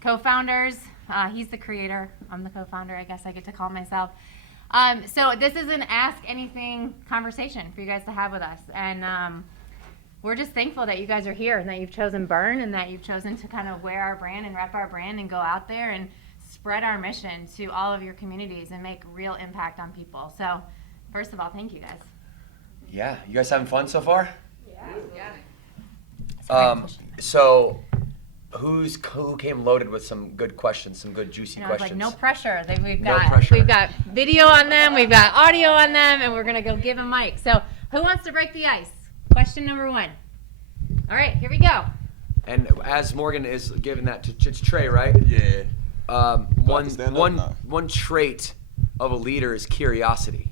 co-founders. He's the creator. I'm the co-founder, I guess I get to call myself. So this is an Ask Anything conversation for you guys to have with us. And we're just thankful that you guys are here and that you've chosen Burn and that you've chosen to kind of wear our brand and rep our brand and go out there and spread our mission to all of your communities and make real impact on people. So first of all, thank you guys. Yeah, you guys having fun so far? Yeah. So who came loaded with some good questions, some good juicy questions? Like no pressure. We've got video on them, we've got audio on them, and we're gonna go give them mic. So who wants to break the ice? Question number 1. All right, here we go. And as Morgan is giving that to Trey, right? Yeah. One trait of a leader is curiosity.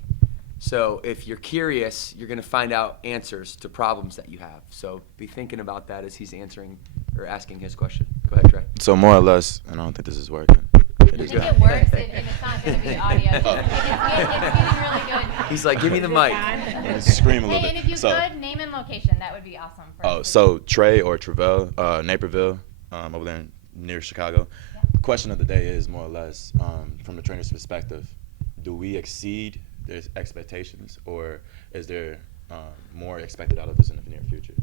So if you're curious, you're going to find out answers to problems that you have. So be thinking about that as he's answering or asking his question. Go ahead, Trey. So more or less, and I don't think this is working. I think it works, and it's not going to be audio. It's getting really good. He's like, give me the mic. Scream a little bit. And if you could, name and location, that would be awesome. So Trey or Travell, Naperville, over there near Chicago. Yeah. Question of the day is more or less, from the trainer's perspective, do we exceed their expectations, or is there more expected out of us in the near future?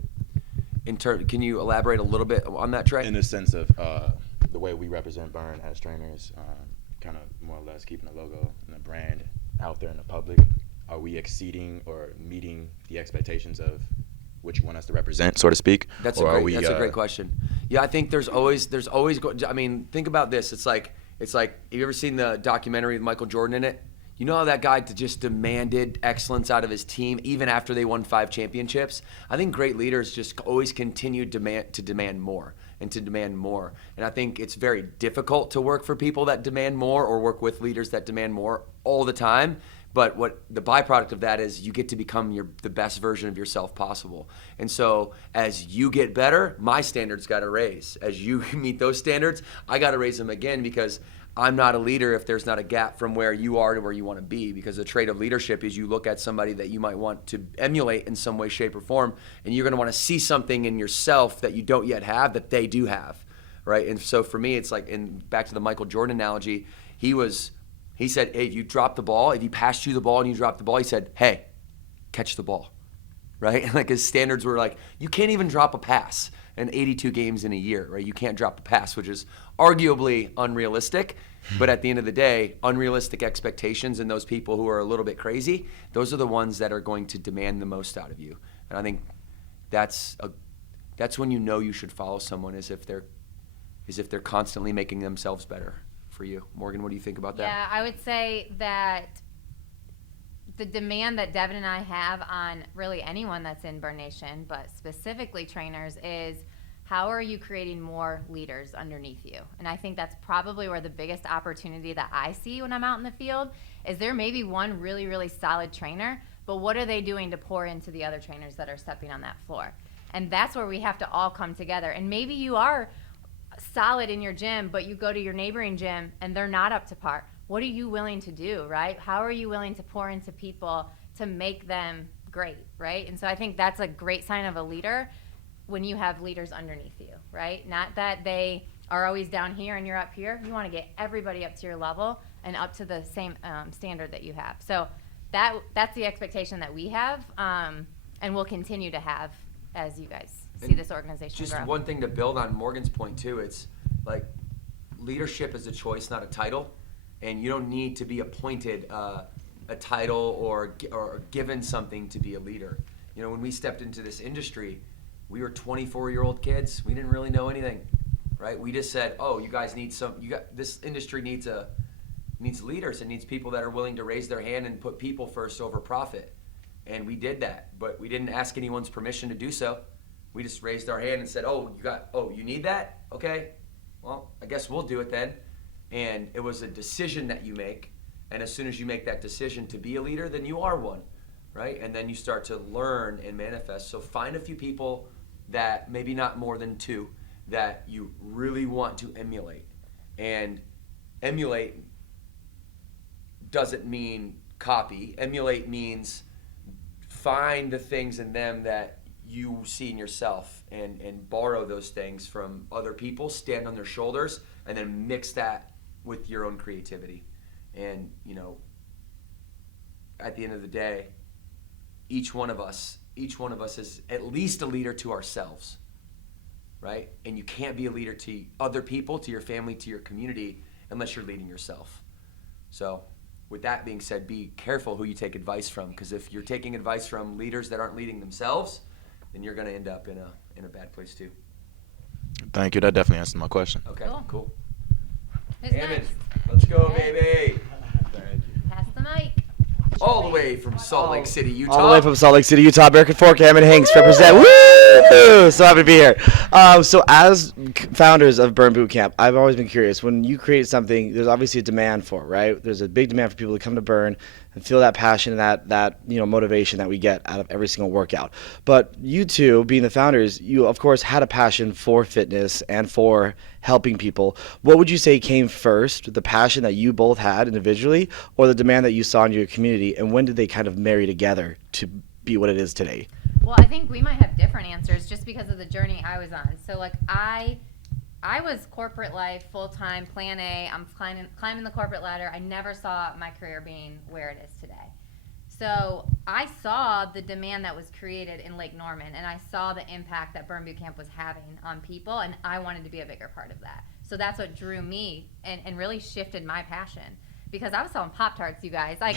Can you elaborate a little bit on that, Trey? In the sense of the way we represent Burn as trainers, kind of more or less keeping the logo and the brand out there in the public, are we exceeding or meeting the expectations of what you want us to represent, so to speak? That's a great question. Yeah, I think there's always. I mean, think about this. It's like, have you ever seen the documentary with Michael Jordan in it? You know how that guy just demanded excellence out of his team even after they won 5 championships? I think great leaders just always continue to demand more and to demand more. And I think it's very difficult to work for people that demand more or work with leaders that demand more all the time. But what the byproduct of that is, you get to become the best version of yourself possible. And so as you get better, my standards got to raise. As you meet those standards, I got to raise them again, because I'm not a leader if there's not a gap from where you are to where you want to be. Because the trait of leadership is you look at somebody that you might want to emulate in some way, shape, or form, and you're going to want to see something in yourself that you don't yet have that they do have, right? And so for me, it's like, back to the Michael Jordan analogy, he said, hey, if you drop the ball, if you passed you the ball and you drop the ball, he said, hey, catch the ball, right? And like his standards were like, you can't even drop a pass in 82 games in a year, right? You can't drop a pass, which is arguably unrealistic. But at the end of the day, unrealistic expectations and those people who are a little bit crazy, those are the ones that are going to demand the most out of you. And I think that's when you know you should follow someone, is if they're constantly making themselves better for you. Morgan, what do you think about that? Yeah, I would say that the demand that Devan and I have on really anyone that's in Burn Nation, but specifically trainers, is how are you creating more leaders underneath you? And I think that's probably where the biggest opportunity that I see when I'm out in the field is there may be one really, really solid trainer, but what are they doing to pour into the other trainers that are stepping on that floor? And that's where we have to all come together. And maybe you are solid in your gym, but you go to your neighboring gym and they're not up to par. What are you willing to do, right? How are you willing to pour into people to make them great, right? And so I think that's a great sign of a leader when you have leaders underneath you, right? Not that they are always down here and you're up here. You want to get everybody up to your level and up to the same standard that you have. So that's the expectation that we have, and will continue to have as you guys see this organization just grow. One thing to build on Morgan's point too, it's like leadership is a choice, not a title, and you don't need to be appointed a title or given something to be a leader. You know, when we stepped into this industry, we were 24-year-old kids. We didn't really know anything, right? We just said, oh, you guys need this industry needs leaders. It needs people that are willing to raise their hand and put people first over profit. And we did that, but we didn't ask anyone's permission to do so. We just raised our hand and said, you need that? Okay, well, I guess we'll do it then. And it was a decision that you make. And as soon as you make that decision to be a leader, then you are one, right? And then you start to learn and manifest. So find a few people that, maybe not more than 2, that you really want to emulate. And emulate doesn't mean copy. Emulate means find the things in them that you see in yourself and borrow those things from other people, stand on their shoulders, and then mix that with your own creativity. And, at the end of the day, each one of us is at least a leader to ourselves, right? And you can't be a leader to other people, to your family, to your community, unless you're leading yourself. So with that being said, be careful who you take advice from, because if you're taking advice from leaders that aren't leading themselves, then you're going to end up in a bad place too. Thank you. That definitely answered my question. Okay, cool. Who's Hammond, next? let's go, Okay. baby. Pass the mic. All the way from Salt Lake City, Utah. All the way from Salt Lake City, Utah. American Fork, Hammond Hanks represent. Woo! So happy to be here. So as founders of Burn Boot Camp, I've always been curious. When you create something, there's obviously a demand for it, right? There's a big demand for people to come to Burn and feel that passion and that motivation that we get out of every single workout. But you two, being the founders, you of course had a passion for fitness and for helping people. What would you say came first, the passion that you both had individually, or the demand that you saw in your community, and when did they kind of marry together to be what it is today? Well, I think we might have different answers just because of the journey I was on. So, like, I was corporate life, full-time, plan A. I'm climbing the corporate ladder. I never saw my career being where it is today. So I saw the demand that was created in Lake Norman, and I saw the impact that Burn Boot Camp was having on people, and I wanted to be a bigger part of that. So that's what drew me and really shifted my passion. Because I was selling Pop-Tarts, you guys. Like,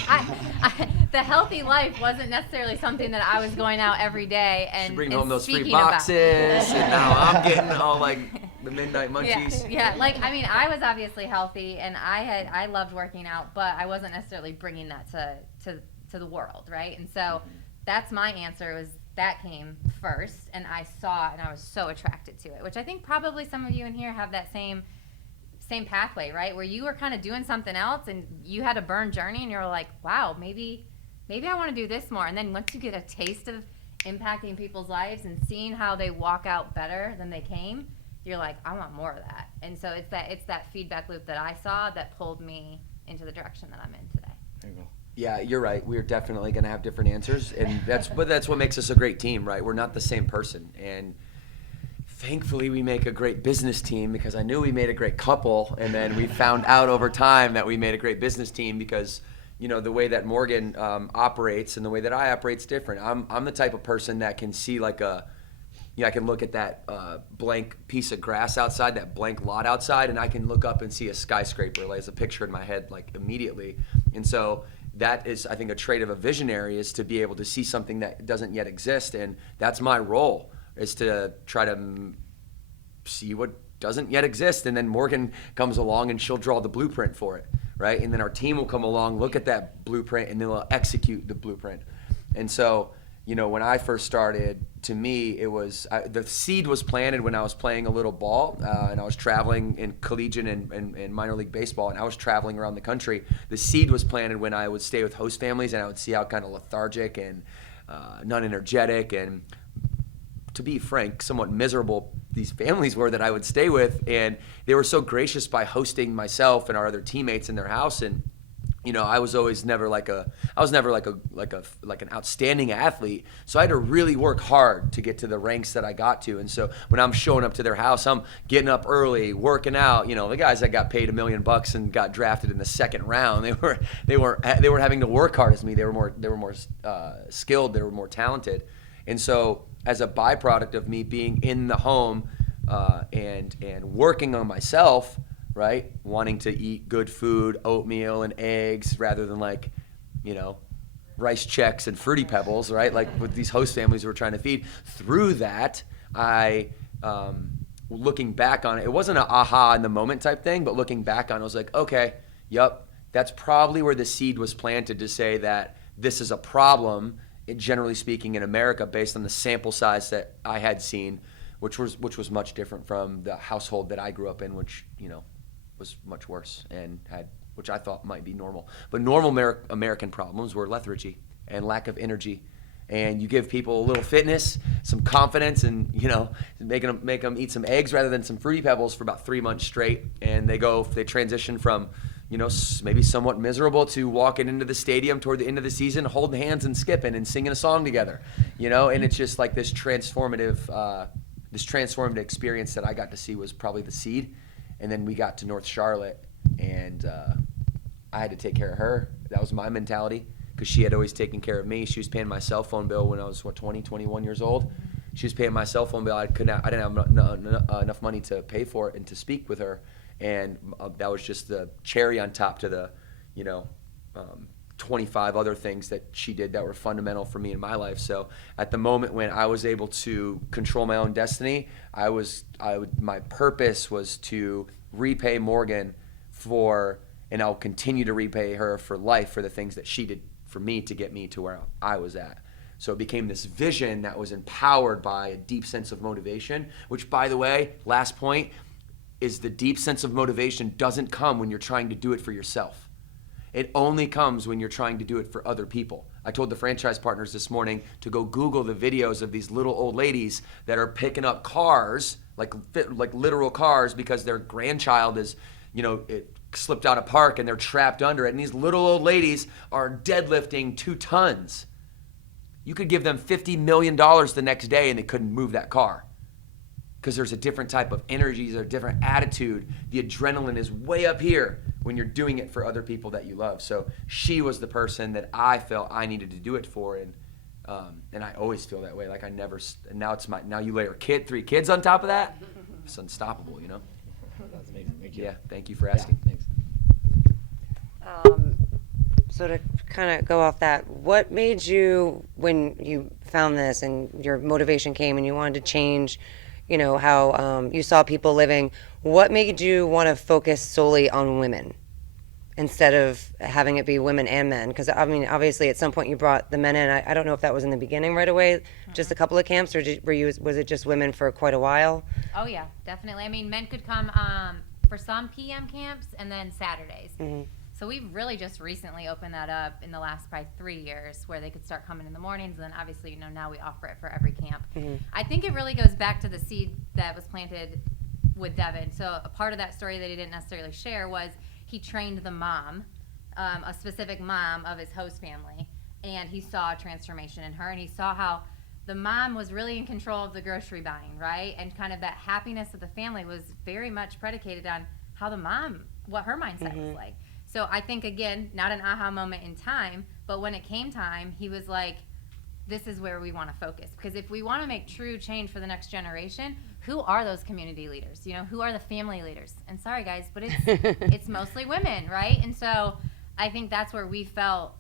the healthy life wasn't necessarily something that I was going out every day and bring and home those free speaking boxes, about. and now I'm getting all like the midnight munchies. Yeah, like, I mean, I was obviously healthy, and I loved working out, but I wasn't necessarily bringing that to the world, right? And so that's my answer, was that came first, and I saw it, and I was so attracted to it, which I think probably some of you in here have that same pathway, right? Where you were kind of doing something else and you had a burn journey and you're like, wow, maybe I want to do this more. And then once you get a taste of impacting people's lives and seeing how they walk out better than they came, you're like, I want more of that. And so it's that feedback loop that I saw that pulled me into the direction that I'm in today. There you go. Yeah, you're right. We're definitely going to have different answers, and that's what makes us a great team, right? We're not the same person, and thankfully we make a great business team, because I knew we made a great couple, and then we found out over time that we made a great business team because, the way that Morgan operates and the way that I operate is different. I'm the type of person that can see like I can look at that blank piece of grass outside, that blank lot outside, and I can look up and see a skyscraper, like as a picture in my head, like immediately. And so that is, I think, a trait of a visionary, is to be able to see something that doesn't yet exist, and that's my role, is to try to see what doesn't yet exist. And then Morgan comes along and she'll draw the blueprint for it, right? And then our team will come along, look at that blueprint, and then they'll execute the blueprint. And so, when I first started, to me, it was the seed was planted when I was playing a little ball, and I was traveling in collegiate and minor league baseball, and I was traveling around the country. The seed was planted when I would stay with host families, and I would see how kind of lethargic and non-energetic and, to be frank, somewhat miserable these families were that I would stay with. And they were so gracious by hosting myself and our other teammates in their house. And I was always never like an outstanding athlete, so I had to really work hard to get to the ranks that I got to. And so when I'm showing up to their house, I'm getting up early, working out. The guys that got paid $1 million and got drafted in the second round, they were having to work hard as me. They were more skilled, they were more talented. And so as a byproduct of me being in the home and working on myself, right, wanting to eat good food, oatmeal and eggs, rather than rice checks and Fruity Pebbles, right, like with these host families we're trying to feed. Through that, I, looking back on it, it wasn't an aha in the moment type thing, but looking back on it, I was like, okay, yep, that's probably where the seed was planted to say that this is a problem, generally speaking, in America, based on the sample size that I had seen, which was much different from the household that I grew up in, which was much worse and which I thought might be normal. But normal American problems were lethargy and lack of energy. And you give people a little fitness, some confidence, and make them eat some eggs rather than some Fruity Pebbles for about 3 months straight, and they transition from maybe somewhat miserable to walking into the stadium toward the end of the season, holding hands and skipping and singing a song together, and it's just like this transformative experience that I got to see was probably the seed. And then we got to North Charlotte, and I had to take care of her. That was my mentality, because she had always taken care of me. She was paying my cell phone bill when I was 21 years old. She was paying my cell phone bill. I didn't have enough money to pay for it and to speak with her, and that was just the cherry on top to the 25 other things that she did that were fundamental for me in my life. So at the moment when I was able to control my own destiny, my purpose was to repay Morgan and I'll continue to repay her for life for the things that she did for me to get me to where I was at. So it became this vision that was empowered by a deep sense of motivation, which, by the way, last point, is the deep sense of motivation doesn't come when you're trying to do it for yourself. It only comes when you're trying to do it for other people. I told the franchise partners this morning to go Google the videos of these little old ladies that are picking up cars, like literal cars, because their grandchild is, it slipped out of park and they're trapped under it. And these little old ladies are deadlifting 2 tons. You could give them $50 million the next day and they couldn't move that car. Because there's a different type of energy, there's a different attitude. The adrenaline is way up here when you're doing it for other people that you love. So she was the person that I felt I needed to do it for, and I always feel that way. Like I never. Now you layer 3 kids on top of that. It's unstoppable, That's amazing. Thank you. Yeah, thank you for asking. Thanks. So to kind of go off that, what made you, when you found this and your motivation came and you wanted to change, how you saw people living, what made you want to focus solely on women instead of having it be women and men? Because, obviously at some point you brought the men in. I don't know if that was in the beginning right away, just a couple of camps, or was it just women for quite a while? Oh, yeah, definitely. Men could come for some PM camps and then Saturdays. Mm-hmm. So we've really just recently opened that up in the last probably 3 years, where they could start coming in the mornings, and then obviously now we offer it for every camp. Mm-hmm. I think it really goes back to the seed that was planted with Devan. So a part of that story that he didn't necessarily share was he trained the mom, a specific mom of his host family, and he saw a transformation in her, and he saw how the mom was really in control of the grocery buying, right? And kind of that happiness of the family was very much predicated on how the mom, what her mindset was like. So I think, again, not an aha moment in time, but when it came time, he was like, this is where we want to focus. Because if we want to make true change for the next generation, who are those community leaders? Who are the family leaders? And sorry, guys, but it's mostly women, right? And so I think that's where we felt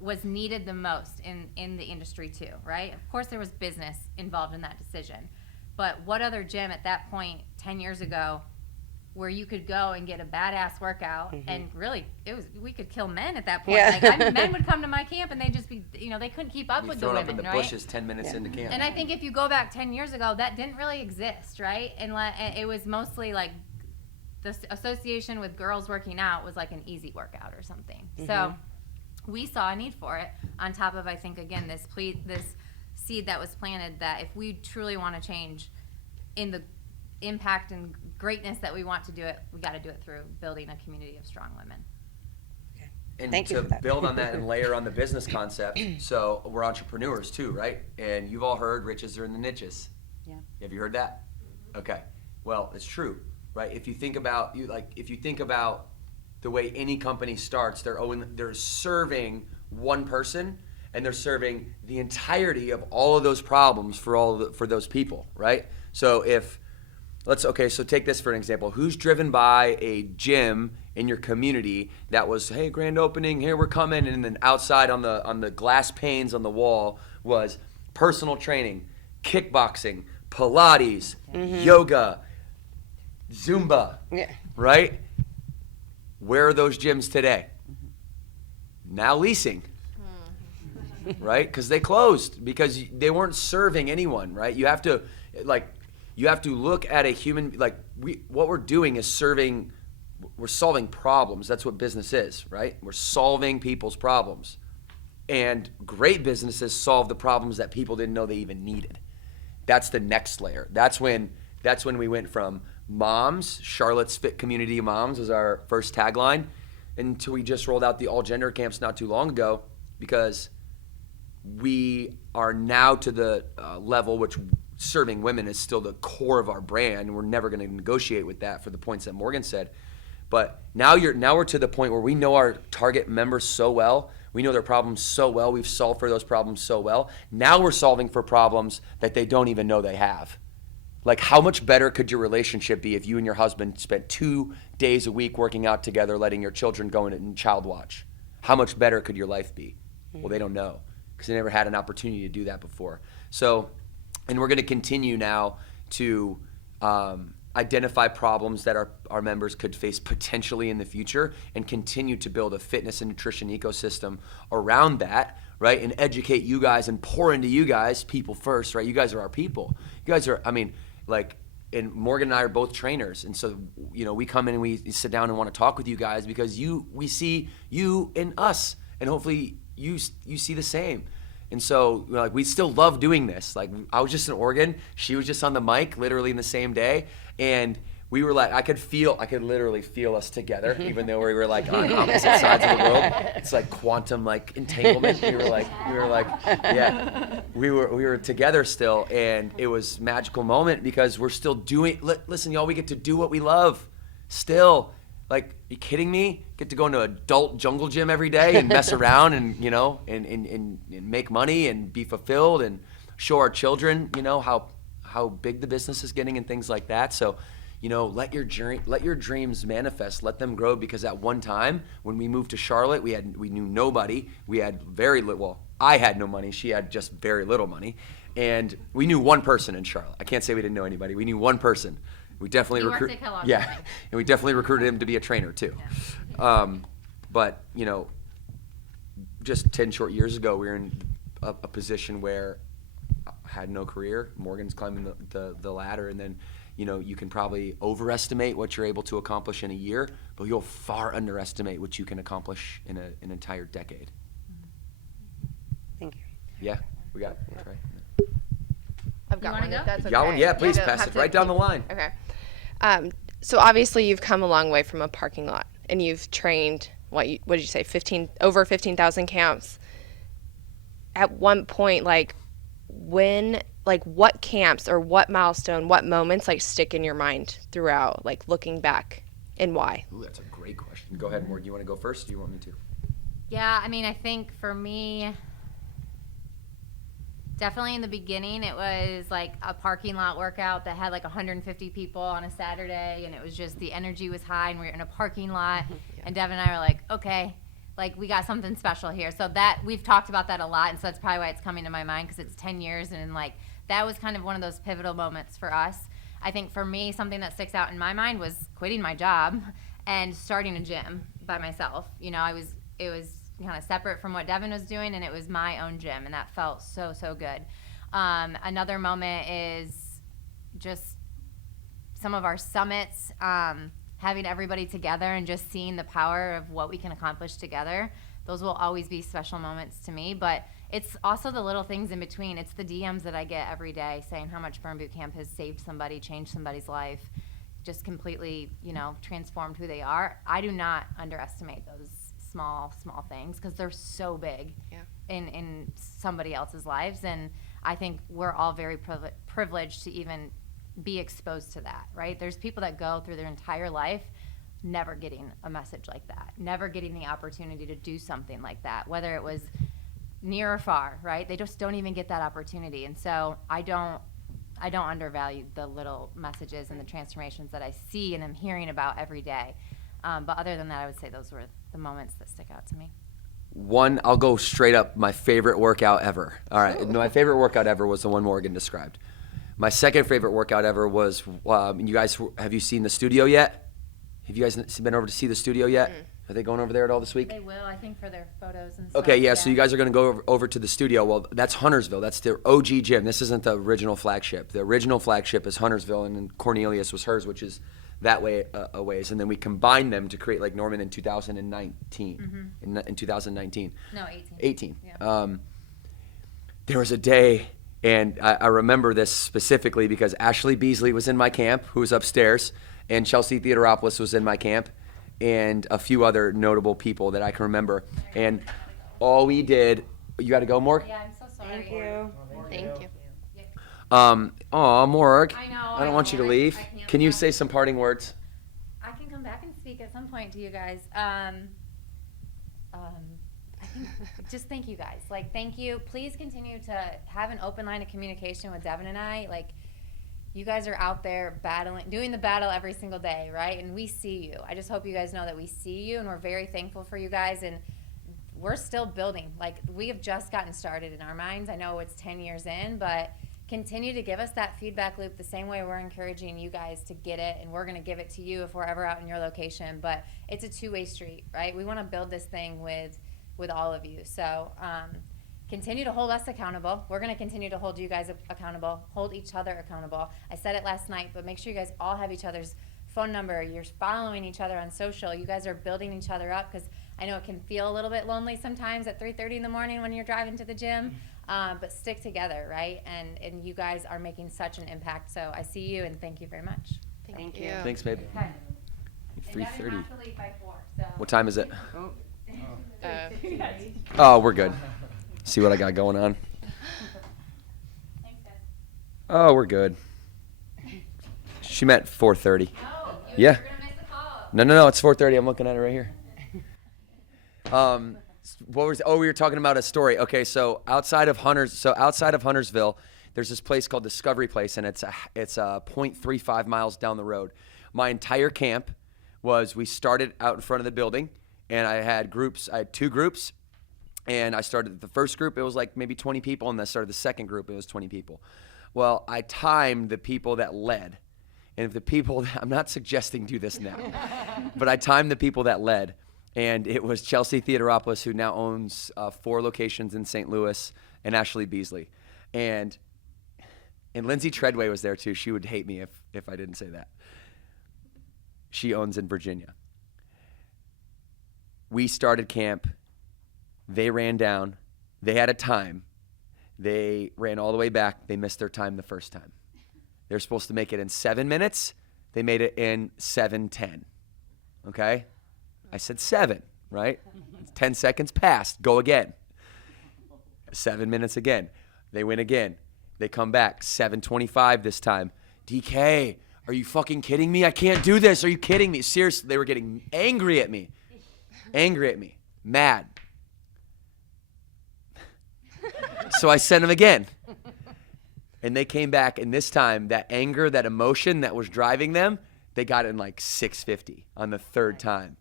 was needed the most in the industry too, right? Of course, there was business involved in that decision. But what other gym at that point, 10 years ago, where you could go and get a badass workout, and really, we could kill men at that point. Yeah. Men would come to my camp and they'd just be, they couldn't keep up with the women, up in the right? bushes 10 minutes into camp. And I think if you go back 10 years ago, that didn't really exist, right? And it was mostly like the association with girls working out was like an easy workout or something. So we saw a need for it, on top of, I think, again, this seed that was planted, that if we truly want to change in the impact and greatness that we want to do it, we got to do it through building a community of strong women. And Thank you to for that. build on that and layer on the business concept, so we're entrepreneurs too, right? And you've all heard riches are in the niches. Yeah. Have you heard that? Okay. Well, it's true, right? If you think about the way any company starts, they're serving one person, and they're serving the entirety of all of those problems for those people, right? So so take this for an example. Who's driven by a gym in your community that was, hey, grand opening, here we're coming, and then outside on the glass panes on the wall was personal training, kickboxing, Pilates, yoga, Zumba, right? Where are those gyms today? Now leasing, right? Because they closed because they weren't serving anyone, right? You have to look at a human, what we're doing is we're solving problems. That's what business is, right? We're solving people's problems. And great businesses solve the problems that people didn't know they even needed. That's the next layer. That's when we went from moms, Charlotte's Fit Community Moms was our first tagline. until we just rolled out the all gender camps not too long ago, because we are now to the level which serving women is still the core of our brand. We're never going to negotiate with that for the points that Morgan said. But now we're to the point where we know our target members so well. We know their problems so well. We've solved for those problems so well. Now we're solving for problems that they don't even know they have. Like, how much better could your relationship be if you and your husband spent 2 days a week working out together, letting your children go in child watch? How much better could your life be? Well, they don't know, because they never had an opportunity to do that before. So, and we're going to continue now to identify problems that our members could face potentially in the future, and continue to build a fitness and nutrition ecosystem around that, right? And educate you guys and pour into you guys, people first, right? You guys are our people. You guys are, and Morgan and I are both trainers. And so, we come in and we sit down and want to talk with you guys because we see you in us, and hopefully you see the same. And so, we still love doing this. Like, I was just in Oregon. She was just on the mic literally in the same day. And we were like, I could literally feel us together, even though we were like on opposite sides of the world. It's like quantum entanglement. We were together still, and it was a magical moment because we're still doing, listen, y'all, we get to do what we love still. Like, are you kidding me? Get to go into adult jungle gym every day and mess around and, and make money and be fulfilled and show our children, how big the business is getting and things like that. So, let your dreams manifest, let them grow, because at one time when we moved to Charlotte, we knew nobody. We had very little, well, I had no money. She had just very little money. And we knew one person in Charlotte. I can't say we didn't know anybody. We knew one person. We definitely recruited. Yeah, and we definitely recruited him to be a trainer too. Yeah. But just 10 short years ago, we were in a position where I had no career. Morgan's climbing the ladder, and then you can probably overestimate what you're able to accomplish in a year, but you'll far underestimate what you can accomplish in an entire decade. Thank you. Yeah, we got it. That's right. I've got wanna one. go? If that's You got one? okay. Yeah, please You don't pass have it to right down keep- the line. Okay. So obviously you've come a long way from a parking lot, and you've trained what did you say, over 15,000 camps. At one point, what camps or what milestone, what moments stick in your mind throughout, looking back, and why? Ooh, that's a great question. Go ahead, Morgan. You want to go first? Or do you want me to? Yeah, I think for me, definitely in the beginning, it was like a parking lot workout that had 150 people on a Saturday, and it was just, the energy was high, and we were in a parking lot, and Devan and I were like, okay, we got something special here. So that, we've talked about that a lot, and so that's probably why it's coming to my mind, because it's 10 years, and that was kind of one of those pivotal moments for us. I think for me, something that sticks out in my mind was quitting my job and starting a gym by myself. It was kind of separate from what Devan was doing, and it was my own gym, and that felt so, so good. Another moment is just some of our summits, having everybody together and just seeing the power of what we can accomplish together. Those will always be special moments to me, but it's also the little things in between. It's the DMs that I get every day saying how much Burn Boot Camp has saved somebody, changed somebody's life, just completely, transformed who they are. I do not underestimate those small things, because they're so big in somebody else's lives. And I think we're all very privileged to even be exposed to that, right? There's people that go through their entire life never getting a message like that, never getting the opportunity to do something like that, whether it was near or far, right? They just don't even get that opportunity. And so I don't undervalue the little messages and the transformations that I see and I'm hearing about every day. But other than that, I would say those were the moments that stick out to me. One, I'll go straight up, my favorite workout ever. All right, my favorite workout ever was the one Morgan described. My second favorite workout ever was, you guys, have you seen the studio yet? Have you guys been over to see the studio yet? Are they going over there at all this week? They will, I think, for their photos and stuff. Okay, yeah, so you guys are going to go over to the studio. Well, that's Huntersville. That's their OG gym. This isn't the original flagship. The original flagship is Huntersville, and then Cornelius was hers, which is that way a ways. And then we combined them to create Norman in 2019. In 2019. No, 18. 18. Yeah. There was a day, and I remember this specifically because Ashley Beasley was in my camp, who was upstairs, and Chelsea Theodoropoulos was in my camp. and a few other notable people that I can remember. And all we did, you got to go, Morg? Yeah, I'm so sorry. Thank you. Thank you. Morg. I know. I don't want you to leave. I can't Can you stop. say some parting words? I can come back and speak at some point to you guys. I think just thank you guys. Like, thank you. Please continue to have an open line of communication with Devan and I. Like, you guys are out there battling, doing the battle every single day, right? And we see you. I just hope you guys know that we see you, and we're very thankful for you guys. And we're still building. Like, we have just gotten started in our minds. I know it's 10 years in, but continue to give us that feedback loop the same way we're encouraging you guys to get it, and we're going to give it to you if we're ever out in your location. But it's a two-way street, right? We want to build this thing with all of you. So continue to hold us accountable. We're going to continue to hold you guys accountable, hold each other accountable. I said it last night, but make sure you guys all have each other's phone number. You're following each other on social. You guys are building each other up, because I know it can feel a little bit lonely sometimes at 3:30 in the morning when you're driving to the gym. But stick together, right? And you guys are making such an impact. So I see you, and thank you very much. Thank you. Thanks, babe. Okay. And 3:30. Devin has to leave by 4. So. What time is it? Thanks, Oh, we're good. See what I got going on? guys. Oh, we're good. She meant 4:30. No, Yeah. you're gonna miss the call. No, it's 4:30. I'm looking at it right here. We were talking about a story. Okay, so outside of Huntersville, there's this place called Discovery Place, and it's 0.35 miles down the road. My entire camp we started out in front of the building, and I had 2 groups, and I started the first group. It was like maybe 20 people, and then I started the second group. It was 20 people. Well, I timed the people that led, and if the people I'm not suggesting do this now, but I timed the people that led. And it was Chelsea Theodoropoulos, who now owns 4 locations in St. Louis, and Ashley Beasley. And Lindsay Treadway was there too. She would hate me if I didn't say that. She owns in Virginia. We started camp. They ran down. They had a time. They ran all the way back. They missed their time the first time. They were supposed to make it in 7 minutes. They made it in 7:10. Okay? I said 7, right? 10 seconds passed. Go again. 7 minutes again. They win again. They come back. 7:25 this time. DK, are you fucking kidding me? I can't do this. Are you kidding me? Seriously, they were getting angry at me. Mad. So I sent them again. And they came back, and this time, that anger, that emotion that was driving them, they got it in like 6:50 on the third time.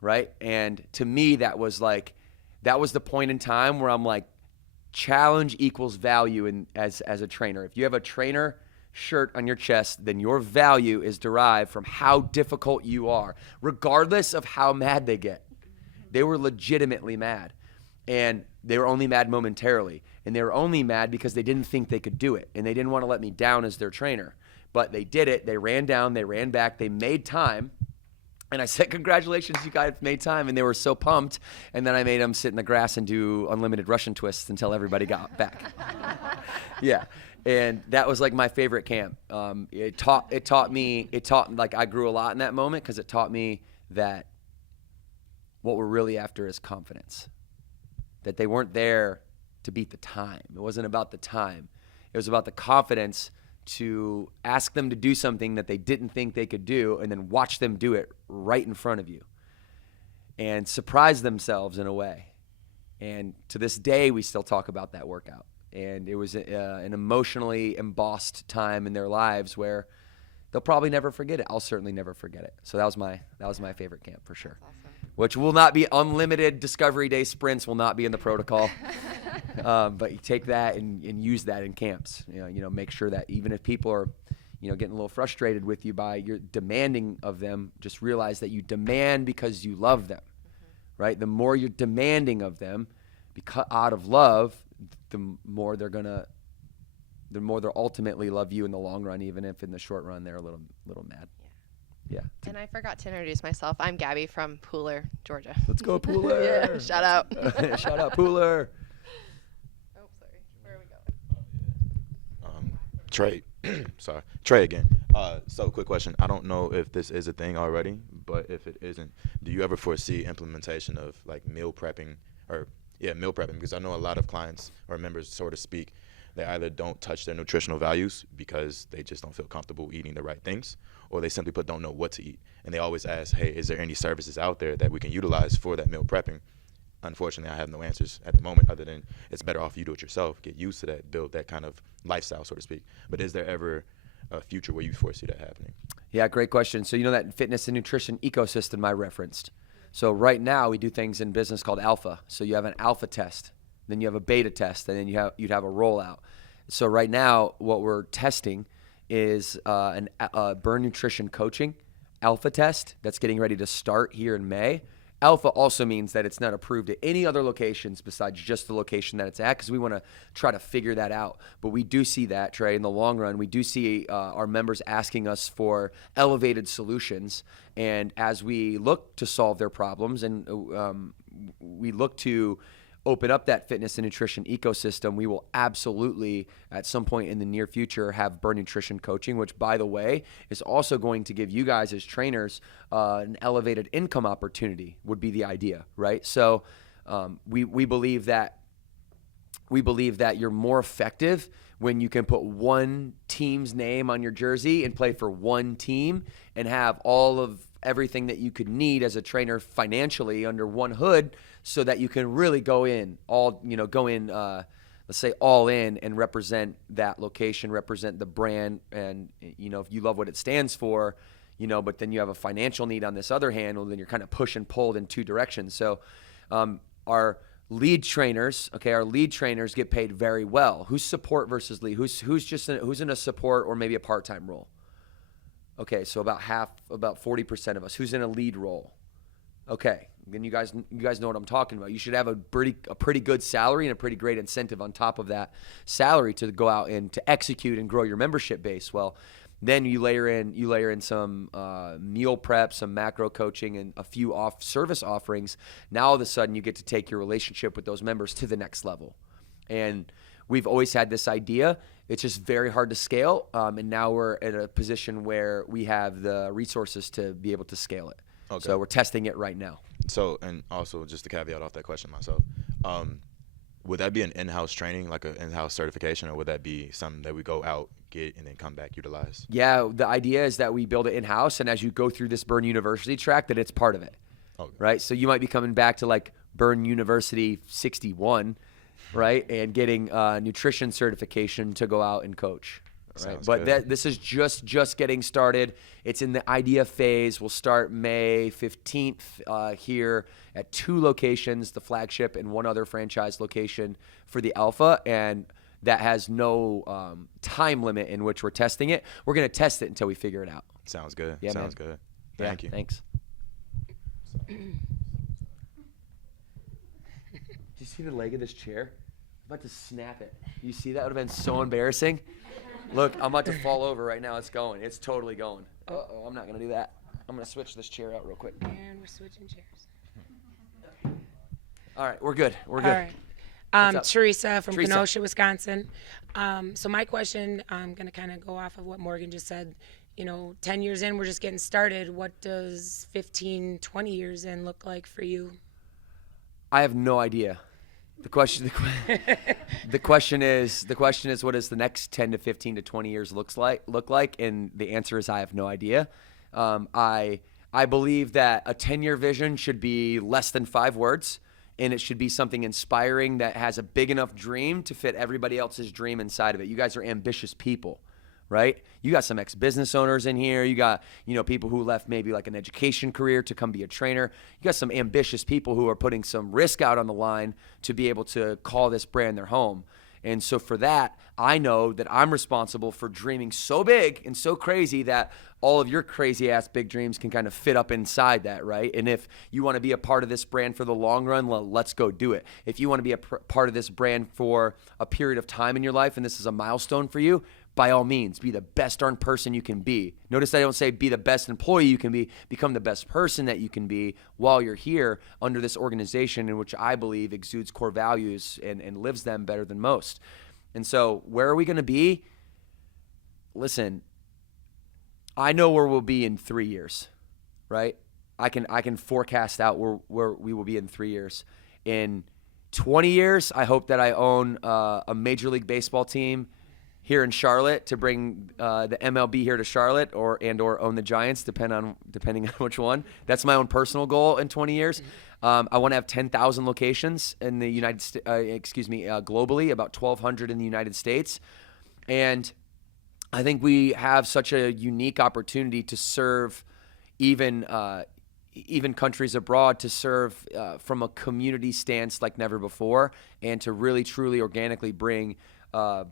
Right? And to me, that was the point in time where I'm like, challenge equals value as a trainer. If you have a trainer shirt on your chest, then your value is derived from how difficult you are, regardless of how mad they get. They were legitimately mad. And they were only mad momentarily. And they were only mad because they didn't think they could do it. And they didn't want to let me down as their trainer. But they did it. They ran down. They ran back. They made time. And I said, congratulations, you guys made time. And they were so pumped. And then I made them sit in the grass and do unlimited Russian twists until everybody got back. Yeah. And that was like my favorite camp. It taught me, I grew a lot in that moment, because it taught me that what we're really after is confidence. That they weren't there to beat the time. It wasn't about the time. It was about the confidence to ask them to do something that they didn't think they could do, and then watch them do it right in front of you and surprise themselves in a way. And to this day, we still talk about that workout. And it was an emotionally embossed time in their lives where they'll probably never forget it. I'll certainly never forget it. So that was my favorite camp for sure. Which will not be unlimited Discovery Day sprints, will not be in the protocol. But you take that and use that in camps. Make sure that even if people are, getting a little frustrated with you by your demanding of them, just realize that you demand because you love them, right? The more you're demanding of them, because out of love, the more they'll ultimately love you in the long run, even if in the short run they're a little mad. Yeah. And I forgot to introduce myself. I'm Gabby from Pooler, Georgia. Let's go, Pooler. Yeah, shout out. Shout out, Pooler. Oh, sorry. Where are we going? Trey. Sorry. Trey again. So quick question. I don't know if this is a thing already, But if it isn't, do you ever foresee implementation of like meal prepping meal prepping? Because I know a lot of clients or members, so to speak, they either don't touch their nutritional values because they just don't feel comfortable eating the right things, or they simply don't know what to eat. And they always ask, hey, is there any services out there that we can utilize for that meal prepping? Unfortunately, I have no answers at the moment other than it's better off you do it yourself, get used to that, build that kind of lifestyle, so to speak. But is there ever a future where you foresee that happening? Yeah, great question. So you know that fitness and nutrition ecosystem I referenced. So right now we do things in business called alpha. So you have an alpha test, then you have a beta test, and then you'd have a rollout. So right now what we're testing is a burn nutrition coaching alpha test that's getting ready to start here in May. Alpha also means that it's not approved at any other locations besides just the location that it's at, because we want to try to figure that out. But we do see that, Trey, in the long run. We do see our members asking us for elevated solutions. And as we look to solve their problems and we look to open up that fitness and nutrition ecosystem, we will absolutely, at some point in the near future, have burn nutrition coaching, which, by the way, is also going to give you guys as trainers an elevated income opportunity, would be the idea, right? So we believe that you're more effective when you can put one team's name on your jersey and play for one team and have all of everything that you could need as a trainer financially under one hood, so that you can really go in, let's say all in, and represent that location, represent the brand. And, if you love what it stands for, but then you have a financial need on this other hand, well, then you're kind of push and pulled in two directions. So our lead trainers get paid very well. Who's support versus lead? Who's in a support or maybe a part-time role? Okay, so about 40% of us. Who's in a lead role? Okay, then you guys know what I'm talking about. You should have a pretty good salary and a pretty great incentive on top of that salary to go out and to execute and grow your membership base. Well, then you layer in some meal prep, some macro coaching, and a few service offerings. Now all of a sudden you get to take your relationship with those members to the next level. And we've always had this idea. It's just very hard to scale, and now we're at a position where we have the resources to be able to scale it. Okay. So we're testing it right now. So, and also just to caveat off that question myself, would that be an in-house training, like an in-house certification, or would that be something that we go out, get, and then come back, utilize? Yeah, the idea is that we build it in-house, and as you go through this Burn University track, that it's part of it, okay. Right? So you might be coming back to like Burn University 61, right, and getting nutrition certification to go out and coach. Right? But this is just getting started. It's in the idea phase. We'll start May 15th here at 2 locations, the flagship and one other franchise location for the Alpha, and that has no time limit in which we're testing it. We're going to test it until we figure it out. Sounds good. Yeah, Sounds good. Thank you. Thanks. Did you see the leg of this chair? I'm about to snap it. You see that? Would have been so embarrassing. Look, I'm about to fall over right now. It's going. It's totally going. Uh-oh, I'm not going to do that. I'm going to switch this chair out real quick. And we're switching chairs. All right, we're good. We're good. All right. Teresa from Teresa. Kenosha, Wisconsin. So my question, I'm going to kind of go off of what Morgan just said. 10 years in, we're just getting started. What does 15, 20 years in look like for you? I have no idea. The question is, what does the next 10 to 15 to 20 years look like? And the answer is I have no idea. I believe that a 10-year vision should be less than 5 words, and it should be something inspiring that has a big enough dream to fit everybody else's dream inside of it. You guys are ambitious people, right? You got some ex-business owners in here. You got, people who left maybe like an education career to come be a trainer. You got some ambitious people who are putting some risk out on the line to be able to call this brand their home. And so for that, I know that I'm responsible for dreaming so big and so crazy that all of your crazy ass big dreams can kind of fit up inside that, right? And if you want to be a part of this brand for the long run, well, let's go do it. If you want to be a part of this brand for a period of time in your life and this is a milestone for you, by all means, be the best darn person you can be. Notice I don't say be the best employee you can be. Become the best person that you can be while you're here under this organization in which I believe exudes core values and lives them better than most. And so where are we going to be? Listen, I know where we'll be in 3 years, right? I can forecast out where we will be in 3 years. In 20 years, I hope that I own a Major League Baseball team here in Charlotte to bring the MLB here to Charlotte, or own the Giants, depending on which one. That's my own personal goal in 20 years. I want to have 10,000 locations in the globally, about 1,200 in the United States. And I think we have such a unique opportunity to serve even countries abroad, to serve from a community stance like never before, and to really, truly, organically bring a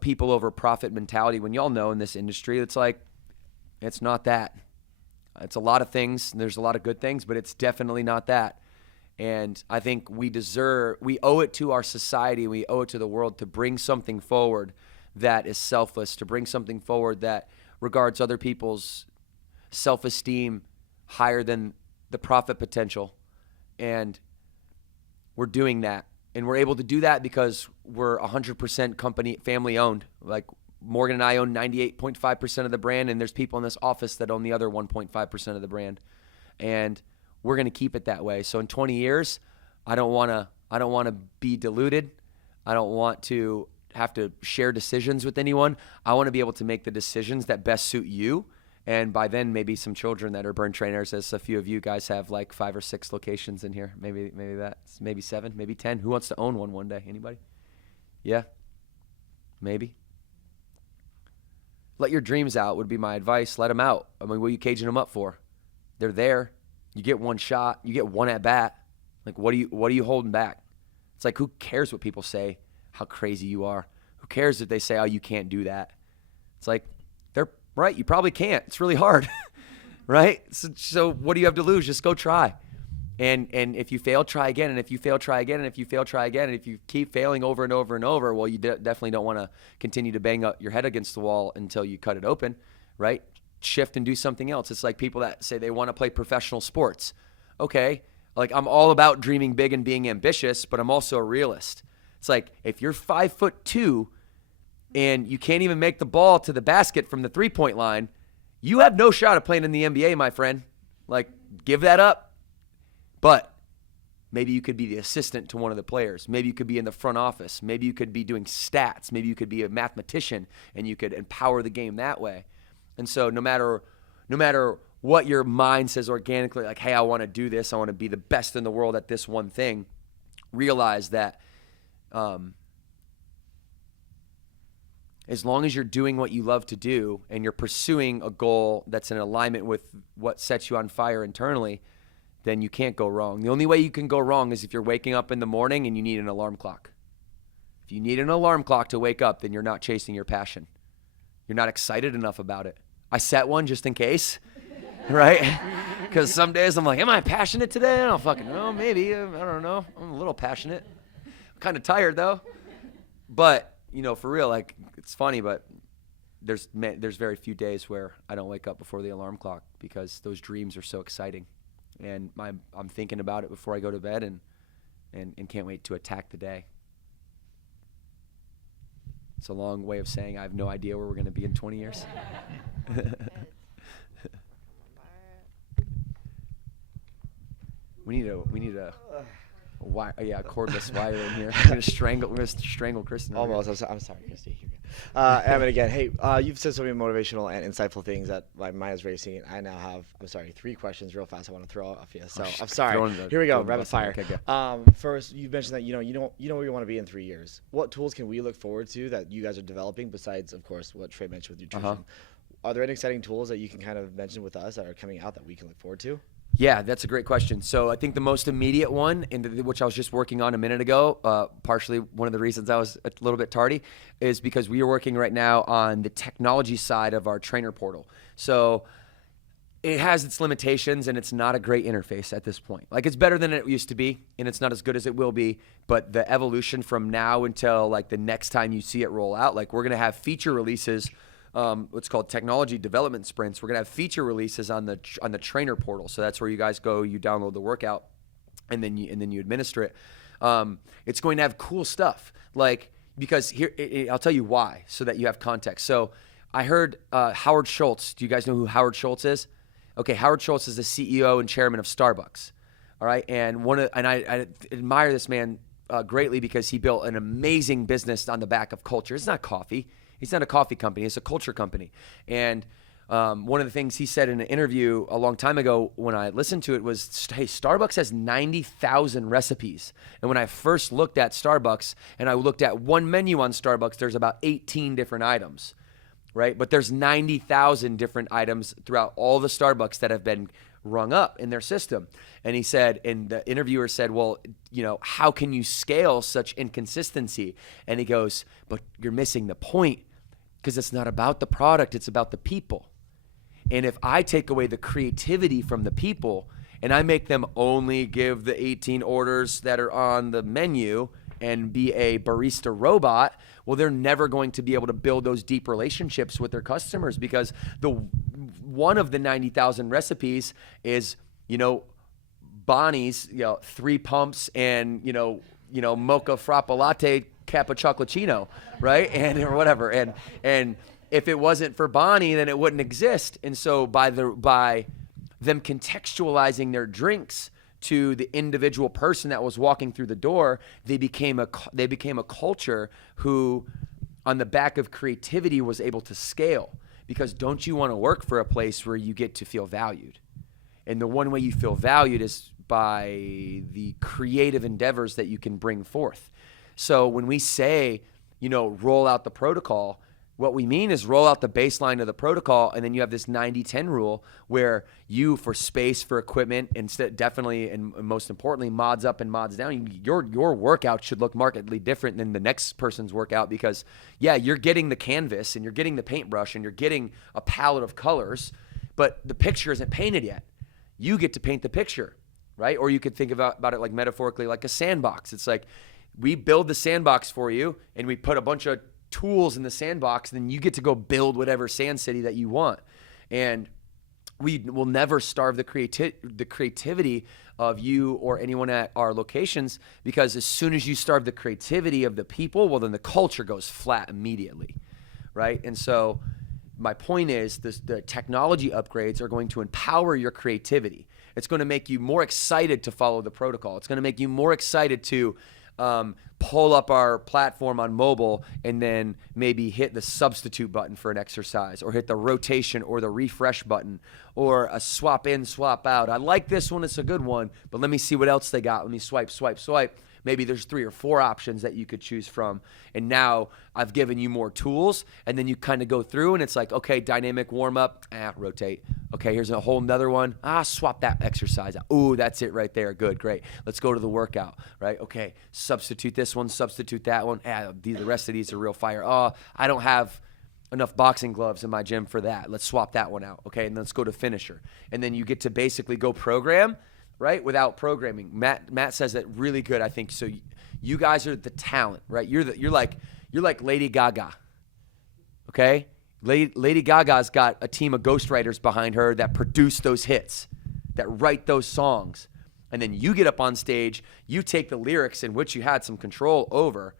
people over profit mentality. When y'all know in this industry, it's not that. It's a lot of things, and there's a lot of good things, but it's definitely not that. And I think we owe it to our society, we owe it to the world to bring something forward that is selfless, to bring something forward that regards other people's self-esteem higher than the profit potential. And we're doing that. And we're able to do that because we're 100% company, family owned. Like Morgan and I own 98.5% of the brand, and there's people in this office that own the other 1.5% of the brand. And we're going to keep it that way. So in 20 years, I don't want to be diluted. I don't want to have to share decisions with anyone. I want to be able to make the decisions that best suit you. And by then, maybe some children that are burn trainers, as a few of you guys have like 5 or 6 locations in here. Maybe 7, maybe 10. Who wants to own one day? Anybody? Yeah? Maybe? Let your dreams out would be my advice. Let them out. I mean, what are you caging them up for? They're there. You get one shot. You get one at bat. Like, what are you holding back? It's like, who cares what people say, how crazy you are? Who cares if they say, oh, you can't do that? It's like, they're right. You probably can't. It's really hard, right? So what do you have to lose? Just go try. And if you fail, try again. And if you fail, try again. And if you fail, try again. And if you keep failing over and over and over, well, you definitely don't want to continue to bang up your head against the wall until you cut it open, right? Shift and do something else. It's like people that say they want to play professional sports. Okay, like I'm all about dreaming big and being ambitious, but I'm also a realist. It's like if you're 5'2" and you can't even make the ball to the basket from the 3-point line, you have no shot at playing in the NBA, my friend. Like, give that up. But maybe you could be the assistant to one of the players. Maybe you could be in the front office. Maybe you could be doing stats. Maybe you could be a mathematician, and you could empower the game that way. And so no matter what your mind says organically, like, hey, I want to do this, I want to be the best in the world at this one thing, realize that as long as you're doing what you love to do and you're pursuing a goal that's in alignment with what sets you on fire internally, then you can't go wrong. The only way you can go wrong is if you're waking up in the morning and you need an alarm clock. If you need an alarm clock to wake up, then you're not chasing your passion. You're not excited enough about it. I set one just in case, right? Because some days I'm like, am I passionate today? I don't fucking know. Maybe. I don't know. I'm a little passionate. I'm kind of tired, though. But, for real, like, it's funny, but there's very few days where I don't wake up before the alarm clock because those dreams are so exciting. And I'm thinking about it before I go to bed and can't wait to attack the day. It's a long way of saying I have no idea where we're going to be in 20 years. We need a cordless wire in here. We're gonna strangle Kristen. Almost. I'm sorry, Christy. Evan, again, hey, you've said so many motivational and insightful things that my mind is racing. I now have, 3 questions real fast I want to throw off you. So I'm sorry. Here we go, rapid fire. Okay, first, you mentioned that you know where you want to be in 3 years. What tools can we look forward to that you guys are developing besides, of course, what Trey mentioned with nutrition? Are there any exciting tools that you can kind of mention with us that are coming out that we can look forward to? Yeah, that's a great question. So I think the most immediate one, which I was just working on a minute ago, partially one of the reasons I was a little bit tardy, is because we are working right now on the technology side of our trainer portal. So it has its limitations, and it's not a great interface at this point. Like, it's better than it used to be, and it's not as good as it will be. But the evolution from now until like the next time you see it roll out, like, we're gonna have feature releases. What's called technology development sprints. We're gonna have feature releases on the trainer portal. So that's where you guys go, you download the workout, and then you administer it. It's going to have cool stuff, like, because here I'll tell you why, so that you have context. So I heard Howard Schultz. Do you guys know who Howard Schultz is? Okay, Howard Schultz is the CEO and chairman of Starbucks. All right, and I admire this man greatly because he built an amazing business on the back of culture. It's not coffee. He's not a coffee company. It's a culture company. And one of the things he said in an interview a long time ago when I listened to it was, hey, Starbucks has 90,000 recipes. And when I first looked at Starbucks and I looked at one menu on Starbucks, there's about 18 different items. Right? But there's 90,000 different items throughout all the Starbucks that have been rung up in their system. And he said, and the interviewer said, well, how can you scale such inconsistency? And he goes, but you're missing the point, because it's not about the product, it's about the people. And if I take away the creativity from the people and I make them only give the 18 orders that are on the menu and be a barista robot, well, they're never going to be able to build those deep relationships with their customers, because one of the 90,000 recipes is, Bonnie's, 3 pumps and, mocha frappe latte cappuccino, right? And or whatever. And if it wasn't for Bonnie, then it wouldn't exist. And so by them contextualizing their drinks to the individual person that was walking through the door, they became a culture who, on the back of creativity, was able to scale. Because don't you want to work for a place where you get to feel valued? And the one way you feel valued is by the creative endeavors that you can bring forth. So when we say, roll out the protocol, what we mean is roll out the baseline of the protocol, and then you have this 90-10 rule where you, for space, for equipment, and definitely and most importantly, mods up and mods down, your workout should look markedly different than the next person's workout, because, yeah, you're getting the canvas and you're getting the paintbrush and you're getting a palette of colors, but the picture isn't painted yet. You get to paint the picture, right? Or you could think about it like metaphorically like a sandbox. It's like we build the sandbox for you and we put a bunch of tools in the sandbox, and then you get to go build whatever sand city that you want. And we will never starve the creativity of you or anyone at our locations, because as soon as you starve the creativity of the people, well, then the culture goes flat immediately, right? And so my point is the technology upgrades are going to empower your creativity. It's going to make you more excited to follow the protocol. It's going to make you more excited to pull up our platform on mobile and then maybe hit the substitute button for an exercise, or hit the rotation or the refresh button, or a swap in, swap out. I like this one, it's a good one, but let me see what else they got. Let me swipe, swipe, swipe. Maybe there's 3 or 4 options that you could choose from. And now I've given you more tools, and then you kind of go through and it's like, okay, dynamic warm up, rotate. Okay, here's a whole nother one. Swap that exercise out. Ooh, that's it right there. Good, great. Let's go to the workout, right? Okay, substitute this one, substitute that one. The rest of these are real fire. Oh, I don't have enough boxing gloves in my gym for that. Let's swap that one out. Okay, and let's go to finisher. And then you get to basically go program, right, without programming. Matt says that really good, I think. So you guys are the talent, right? You're like Lady Gaga, okay? Lady Gaga's got a team of ghostwriters behind her that produce those hits, that write those songs. And then you get up on stage, you take the lyrics, in which you had some control over,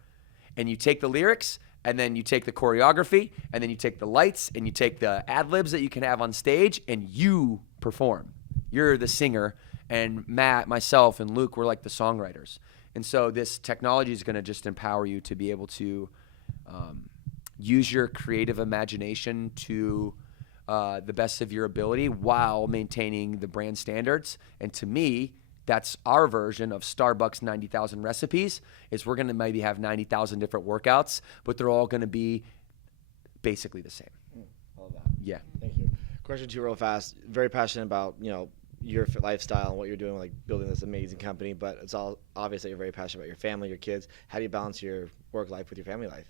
and you take the lyrics, and then you take the choreography, and then you take the lights, and you take the ad-libs that you can have on stage, and you perform. You're the singer, and Matt, myself, and Luke were like the songwriters. And so this technology is going to just empower you to be able to use your creative imagination to the best of your ability while maintaining the brand standards. And to me, that's our version of Starbucks 90,000 recipes, is we're going to maybe have 90,000 different workouts, but they're all going to be basically the same. All that. Yeah. Thank you. Question 2 real fast. Very passionate about, your lifestyle and what you're doing, like building this amazing company, but it's all obvious that you're very passionate about your family, your kids. How do you balance your work life with your family life?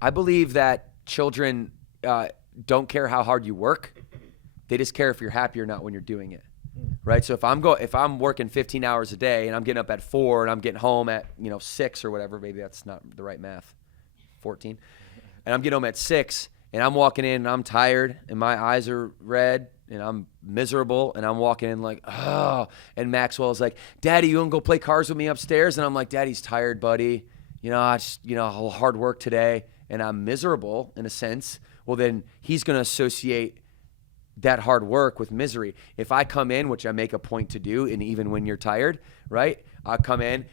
I believe that children don't care how hard you work. They just care if you're happy or not when you're doing it, right? So if I'm working 15 hours a day and I'm getting up at 4 and I'm getting home at 6 or whatever, maybe that's not the right math, 14, and I'm getting home at 6 and I'm walking in and I'm tired and my eyes are red and I'm miserable and I'm walking in like, oh, and Maxwell's like, Daddy, you want to go play cards with me upstairs? And I'm like, Daddy's tired, buddy. I just, hard work today, and I'm miserable in a sense. Well, then he's going to associate that hard work with misery. If I come in, which I make a point to do, and even when you're tired, right? I'll come in,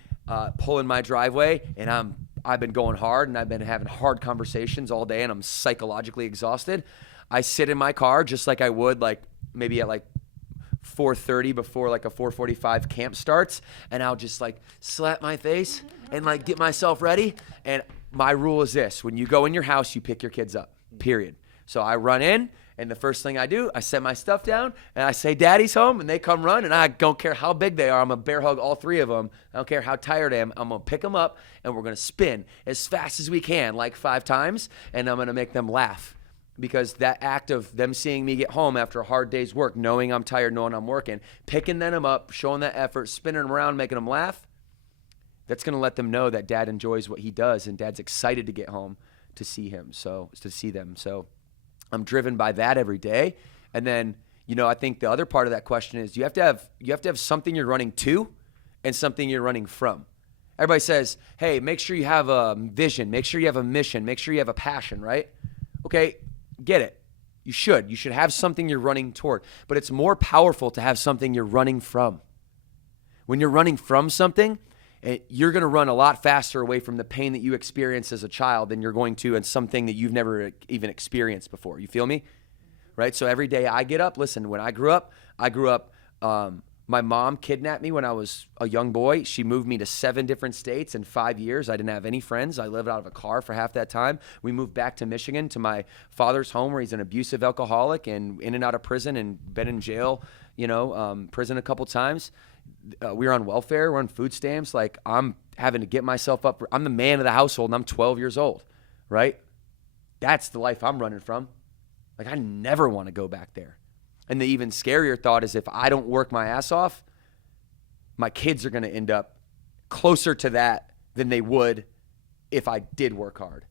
pull in my driveway, and I've been going hard, and I've been having hard conversations all day, and I'm psychologically exhausted. I sit in my car just like I would, like maybe at like 4:30 before like a 4:45 camp starts, and I'll just like slap my face and like get myself ready. And my rule is this: when you go in your house, you pick your kids up, period. So I run in, and the first thing I do, I set my stuff down, and I say, Daddy's home, and they come run, and I don't care how big they are. I'm going to bear hug all three of them. I don't care how tired I am. I'm going to pick them up, and we're going to spin as fast as we can, like 5 times, and I'm going to make them laugh. Because that act of them seeing me get home after a hard day's work, knowing I'm tired, knowing I'm working, picking them up, showing that effort, spinning them around, making them laugh, that's going to let them know that Dad enjoys what he does, and Dad's excited to get home to see them. So I'm driven by that every day. And then, I think the other part of that question is you have to have something you're running to and something you're running from. Everybody says, hey, make sure you have a vision, make sure you have a mission, make sure you have a passion, right? Okay, get it. You should have something you're running toward, but it's more powerful to have something you're running from. When you're running from something, you're going to run a lot faster away from the pain that you experienced as a child than you're going to in something that you've never even experienced before. You feel me? Right? So every day I get up, listen, when I grew up, my mom kidnapped me when I was a young boy. She moved me to 7 different states in 5 years. I didn't have any friends. I lived out of a car for half that time. We moved back to Michigan to my father's home where he's an abusive alcoholic and in and out of prison and been in jail, prison a couple times. We were on welfare. We're on food stamps. Like, I'm having to get myself up. I'm the man of the household, and I'm 12 years old, right? That's the life I'm running from. Like, I never want to go back there. And the even scarier thought is if I don't work my ass off, my kids are going to end up closer to that than they would if I did work hard.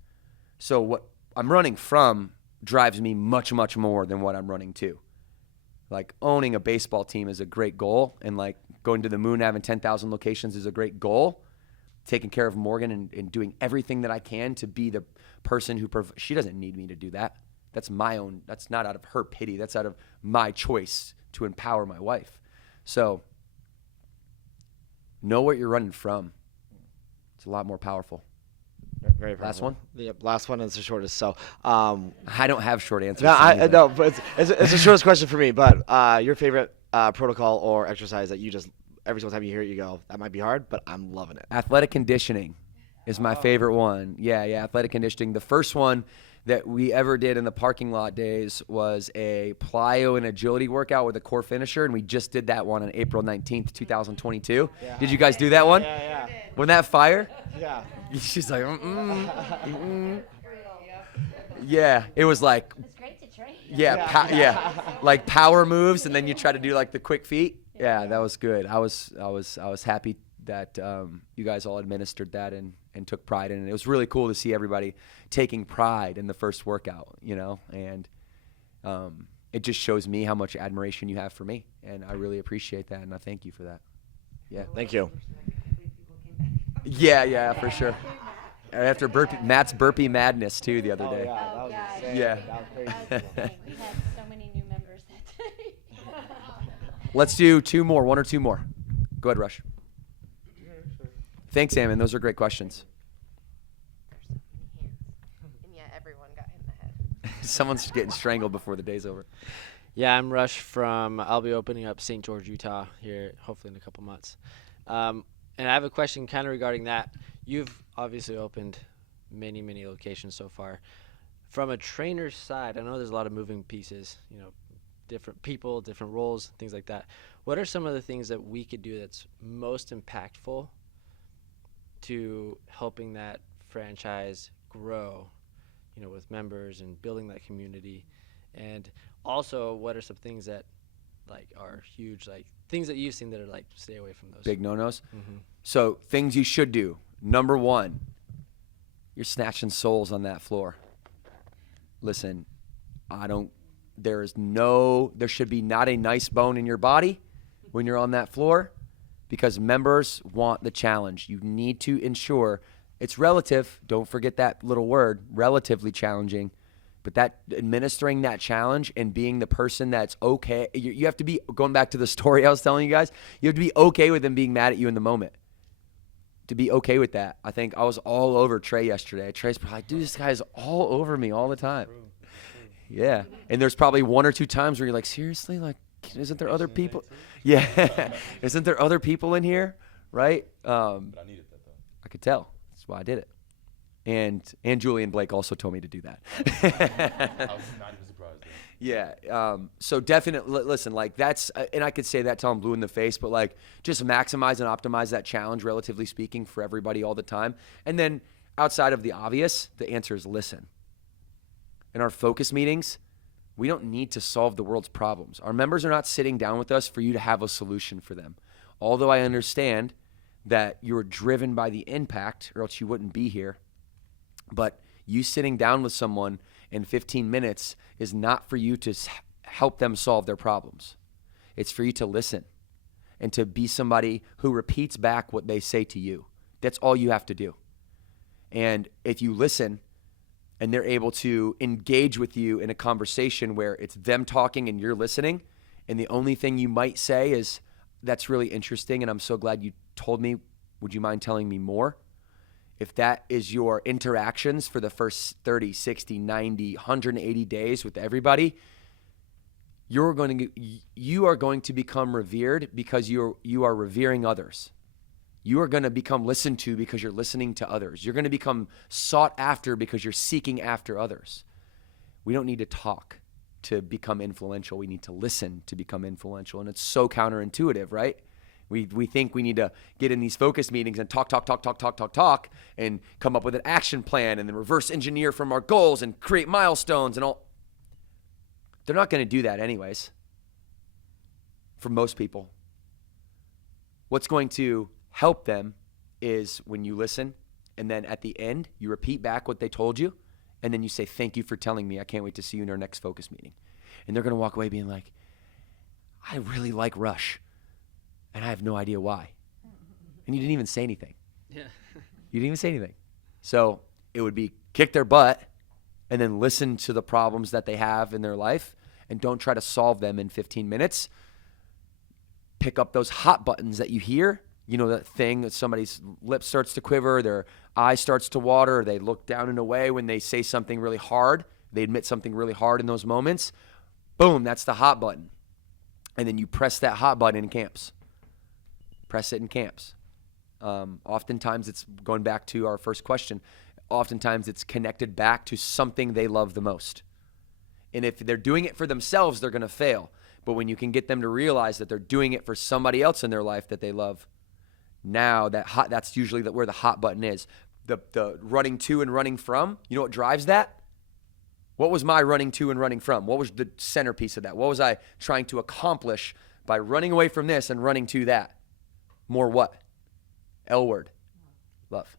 So what I'm running from drives me much, much more than what I'm running to. Like, owning a baseball team is a great goal, and like going to the moon, having 10,000 locations is a great goal. Taking care of Morgan and doing everything that I can to be the person who she doesn't need me to do that. That's my own. That's not out of her pity. That's out of my choice to empower my wife. So know what you're running from. It's a lot more powerful. Very powerful. Last one? Yep, last one is the shortest. So, I don't have short answers. No, but it's the shortest question for me. But your favorite protocol or exercise that you just every single time you hear it, you go, that might be hard, but I'm loving it. Athletic conditioning is my favorite one. Yeah, athletic conditioning. The first one that we ever did in the parking lot days was a plyo and agility workout with a core finisher, and we just did that one on April 19th, 2022. Yeah. Did you guys do that one? Yeah. Wasn't that fire? Yeah. She's like, Yeah, it was like, It's great to train. yeah, like power moves, and then you try to do like the quick feet. Yeah, that was good. I was happy that you guys all administered that and took pride in it. It was really cool to see everybody taking pride in the first workout, and it just shows me how much admiration you have for me, and I really appreciate that, and I thank you for that. Yeah. Thank you. Yeah, for sure. After Matt's burpee madness too the other day. Yeah, that was insane. Yeah. That was crazy. We had so many new members that day. Let's do 2 more, 1 or 2 more. Go ahead, Rush. Thanks, Ammon. Those are great questions. And yet everyone got hit in the head. Someone's getting strangled before the day's over. Yeah, I'm Rush I'll be opening up St. George, Utah here hopefully in a couple months. And I have a question kind of regarding that. You've obviously opened many, many locations so far. From a trainer's side, I know there's a lot of moving pieces, different people, different roles, things like that. What are some of the things that we could do that's most impactful to helping that franchise grow, with members and building that community? And also, what are some things that are huge, things that you've seen that are stay away from those? Big no-nos? Mm-hmm. So things you should do. Number 1, you're snatching souls on that floor. Listen, there should be not a nice bone in your body when you're on that floor, because members want the challenge. You need to ensure it's relative. Don't forget that little word, relatively challenging, But that administering that challenge and being the person that's okay, you have to be, going back to the story I was telling you guys, you have to be okay with them being mad at you in the moment. To be okay with that. I think I was all over Trey yesterday. Trey's probably like, dude, this guy's all over me all the time. Yeah. And there's probably one or two times where you're like, seriously? Like, isn't there other people? Yeah. Isn't there other people in here? Right? But I needed that though. I could tell. That's why I did it. And Julian Blake also told me to do that. I was not even surprised. Though. Yeah. So definitely, listen, like that's, and I could say that till I'm blue in the face, but like just maximize and optimize that challenge, relatively speaking, for everybody all the time. And then outside of the obvious, the answer is listen. In our focus meetings, we don't need to solve the world's problems. Our members are not sitting down with us for you to have a solution for them. Although I understand that you're driven by the impact, or else you wouldn't be here. But you sitting down with someone in 15 minutes is not for you to help them solve their problems. It's for you to listen and to be somebody who repeats back what they say to you. That's all you have to do. And if you listen and they're able to engage with you in a conversation where it's them talking and you're listening, and the only thing you might say is, that's really interesting and I'm so glad you told me, would you mind telling me more? If that is your interactions for the first 30, 60, 90, 180 days with everybody, you are going to become revered because you are revering others. You are going to become listened to because you're listening to others. You're going to become sought after because you're seeking after others. We don't need to talk to become influential. We need to listen to become influential. And it's so counterintuitive, right? We think we need to get in these focus meetings and talk, and come up with an action plan and then reverse engineer from our goals and create milestones and all. They're not going to do that anyways, for most people. What's going to help them is when you listen, and then at the end, you repeat back what they told you, and then you say, thank you for telling me. I can't wait to see you in our next focus meeting. And they're going to walk away being like, I really like Rush. And I have no idea why. And you didn't even say anything. Yeah. You didn't even say anything. So it would be kick their butt and then listen to the problems that they have in their life and don't try to solve them in 15 minutes. Pick up those hot buttons that you hear. You know, that thing that somebody's lip starts to quiver, their eye starts to water, they look down and away when they say something really hard. They admit something really hard in those moments. Boom, that's the hot button. And then you press that hot button in camps. Press it in camps. Oftentimes it's going back to our first question. Oftentimes it's connected back to something they love the most. And if they're doing it for themselves, they're going to fail. But when you can get them to realize that they're doing it for somebody else in their life that they love, now that's usually where the hot button is. The running to and running from, you know what drives that? What was my running to and running from? What was the centerpiece of that? What was I trying to accomplish by running away from this and running to that? More what? L word. Love.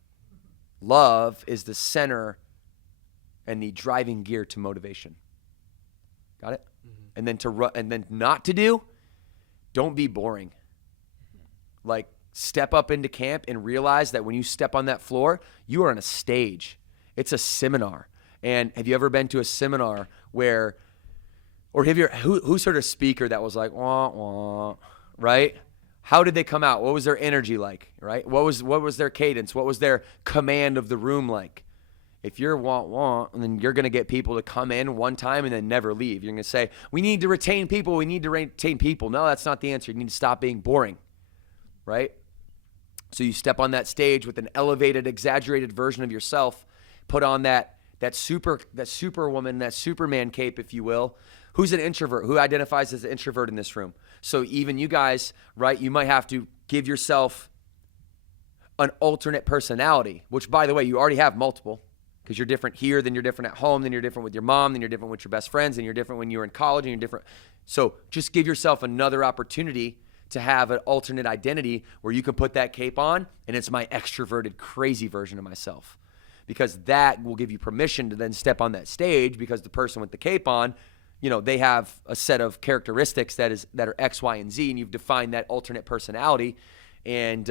Love is the center and the driving gear to motivation. Got it? Mm-hmm. And then and then not to do, don't be boring. Like, step up into camp and realize that when you step on that floor, you are on a stage. It's a seminar. And have you ever been to a seminar where, or who's heard a speaker that was like, wah, wah, right? How did they come out? What was their energy like, right? What was their cadence? What was their command of the room like? If you're wah, then you're going to get people to come in one time and then never leave. You're going to say, we need to retain people. We need to retain people. No, that's not the answer. You need to stop being boring, right? So you step on that stage with an elevated, exaggerated version of yourself, put on that superwoman, that Superman cape, if you will. Who's an introvert? Who identifies as an introvert in this room? So even you guys, right, you might have to give yourself an alternate personality, which, by the way, you already have multiple, because you're different here, then you're different at home, then you're different with your mom, then you're different with your best friends, then you're different when you were in college, and you're different. So just give yourself another opportunity to have an alternate identity where you can put that cape on, and it's my extroverted, crazy version of myself. Because that will give you permission to then step on that stage, because the person with the cape on, you know, they have a set of characteristics that are X, Y, and Z, and you've defined that alternate personality. And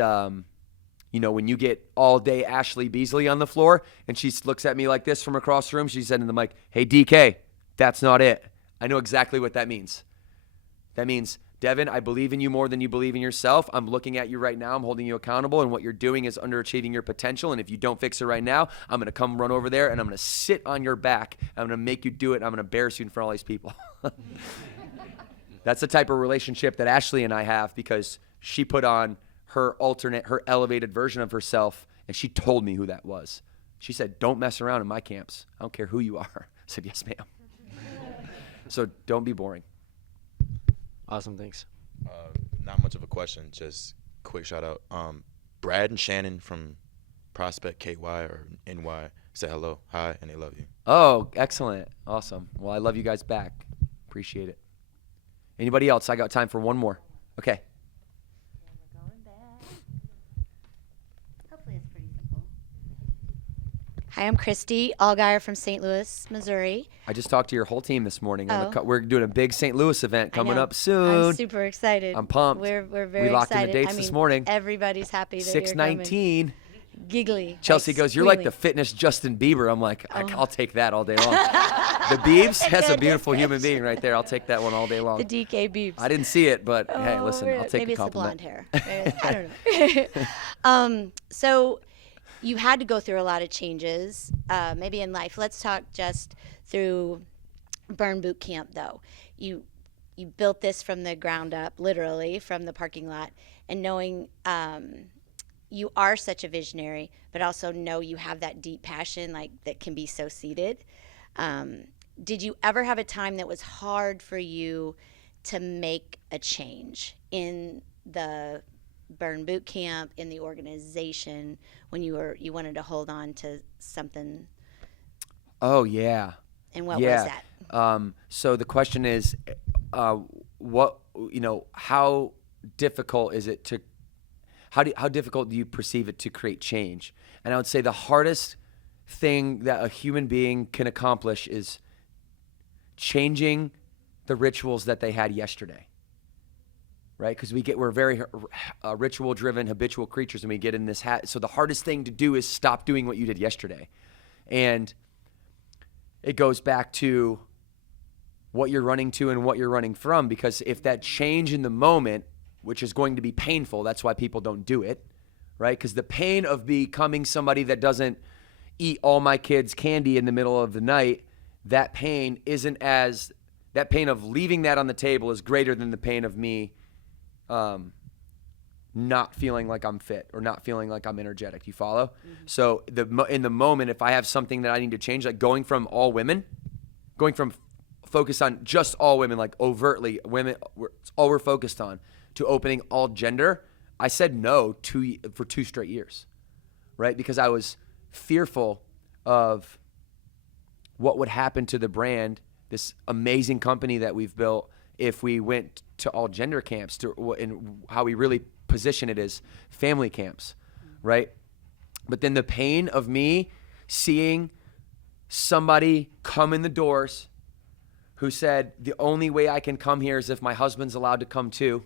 You know, when you get all day Ashley Beasley on the floor and she looks at me like this from across the room, she said in the mic, "Hey, DK, that's not it." I know exactly what that means. That means, Devan, I believe in you more than you believe in yourself. I'm looking at you right now. I'm holding you accountable, and what you're doing is underachieving your potential. And if you don't fix it right now, I'm going to come run over there, and I'm going to sit on your back. I'm going to make you do it, and I'm going to embarrass you in front of all these people. That's the type of relationship that Ashley and I have, because she put on her elevated version of herself, and she told me who that was. She said, "Don't mess around in my camps. I don't care who you are." I said, "Yes, ma'am." So don't be boring. Awesome, thanks. Not much of a question, just quick shout out. Brad and Shannon from Prospect KY or NY say hello, hi, and they love you. Oh, excellent. Awesome. Well, I love you guys back. Appreciate it. Anybody else? I got time for one more. Okay. We're going back. Hopefully it's pretty simple. Hi, I'm Christy Allgaier from St. Louis, Missouri. I just talked to your whole team this morning. Oh. We're doing a big St. Louis event coming I know. up soon. I'm super excited. I'm pumped. We're very We locked in the excited. dates this morning. Everybody's happy that you're coming. 6/19. Giggly. Chelsea like goes, "You're like the squealing. fitness Justin Bieber." I'm like, Oh. I'll take that all day long. The Biebs, that's a Goodness beautiful human gracious. being right there. I'll take that one all day long. The DK Beeps. I didn't see it, but hey, Oh, listen, I'll take maybe the it's the compliment. blonde hair. I don't know. So you had to go through a lot of changes, maybe in life. Let's talk just through Burn Boot Camp, though. You built this from the ground up, literally from the parking lot, and knowing you are such a visionary, but also know you have that deep passion, like that can be so seated. Did you ever have a time that was hard for you to make a change in the Burn Boot Camp, in the organization, when you wanted to hold on to something? Oh, yeah. And what was that? So the question is, how difficult is it to, how difficult do you perceive it to create change? And I would say the hardest thing that a human being can accomplish is changing the rituals that they had yesterday, right? Because we're very ritual-driven, habitual creatures, and we get in this So the hardest thing to do is stop doing what you did yesterday. And it goes back to what you're running to and what you're running from, because if that change in the moment, which is going to be painful, that's why people don't do it, right? Because the pain of becoming somebody that doesn't eat all my kids' candy in the middle of the night, that pain of leaving that on the table is greater than the pain of me not feeling like I'm fit or not feeling like I'm energetic. You follow? Mm-hmm. So in the moment, if I have something that I need to change, like going from focus on just all women, like overtly women, it's all we're focused on, to opening all gender, I said no for 2 straight years, right? Because I was fearful of what would happen to the brand, this amazing company that we've built, if we went to all gender camps, and how we really position it as family camps, right? But then the pain of me seeing somebody come in the doors who said, the only way I can come here is if my husband's allowed to come too,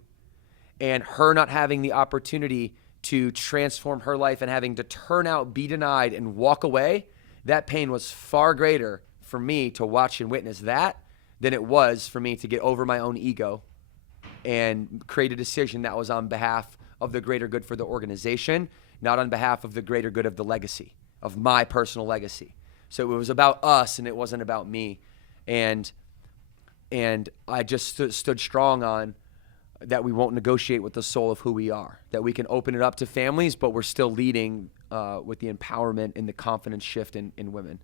and her not having the opportunity to transform her life and having to turn out, be denied, and walk away, that pain was far greater for me to watch and witness that than it was for me to get over my own ego and create a decision that was on behalf of the greater good for the organization, not on behalf of the greater good of the legacy, of my personal legacy. So it was about us and it wasn't about me. And I just stood strong on that we won't negotiate with the soul of who we are, that we can open it up to families, but we're still leading with the empowerment and the confidence shift in women.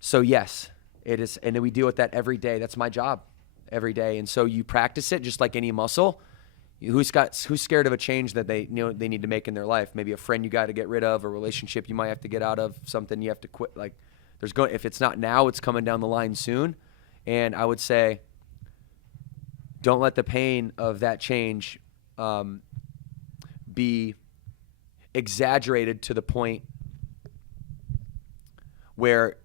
So yes, it is, and we deal with that every day. That's my job every day. And so you practice it just like any muscle. Who's scared of a change that they need to make in their life? Maybe a friend you got to get rid of, a relationship you might have to get out of, something you have to quit. Like if it's not now, it's coming down the line soon. And I would say, don't let the pain of that change be exaggerated to the point where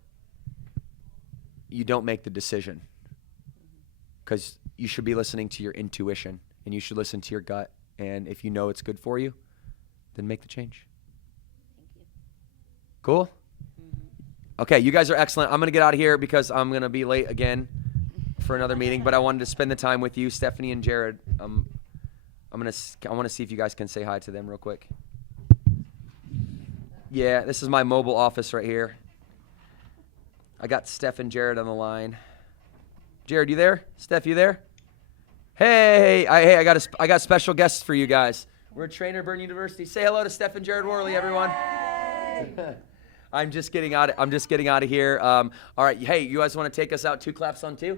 you don't make the decision. Because you should be listening to your intuition, and you should listen to your gut. And if you know it's good for you, then make the change. Cool? Okay, you guys are excellent. I'm going to get out of here because I'm going to be late again for another meeting, but I wanted to spend the time with you, Stephanie and Jared. I want to see if you guys can say hi to them real quick. Yeah, this is my mobile office right here. I got Steph and Jared on the line. Jared, you there? Steph, you there? Hey, I got special guests for you guys. We're a trainer at Burn University. Say hello to Steph and Jared Worley, everyone. I'm just getting out of here. All right, hey, you guys want to take us out 2 claps on 2?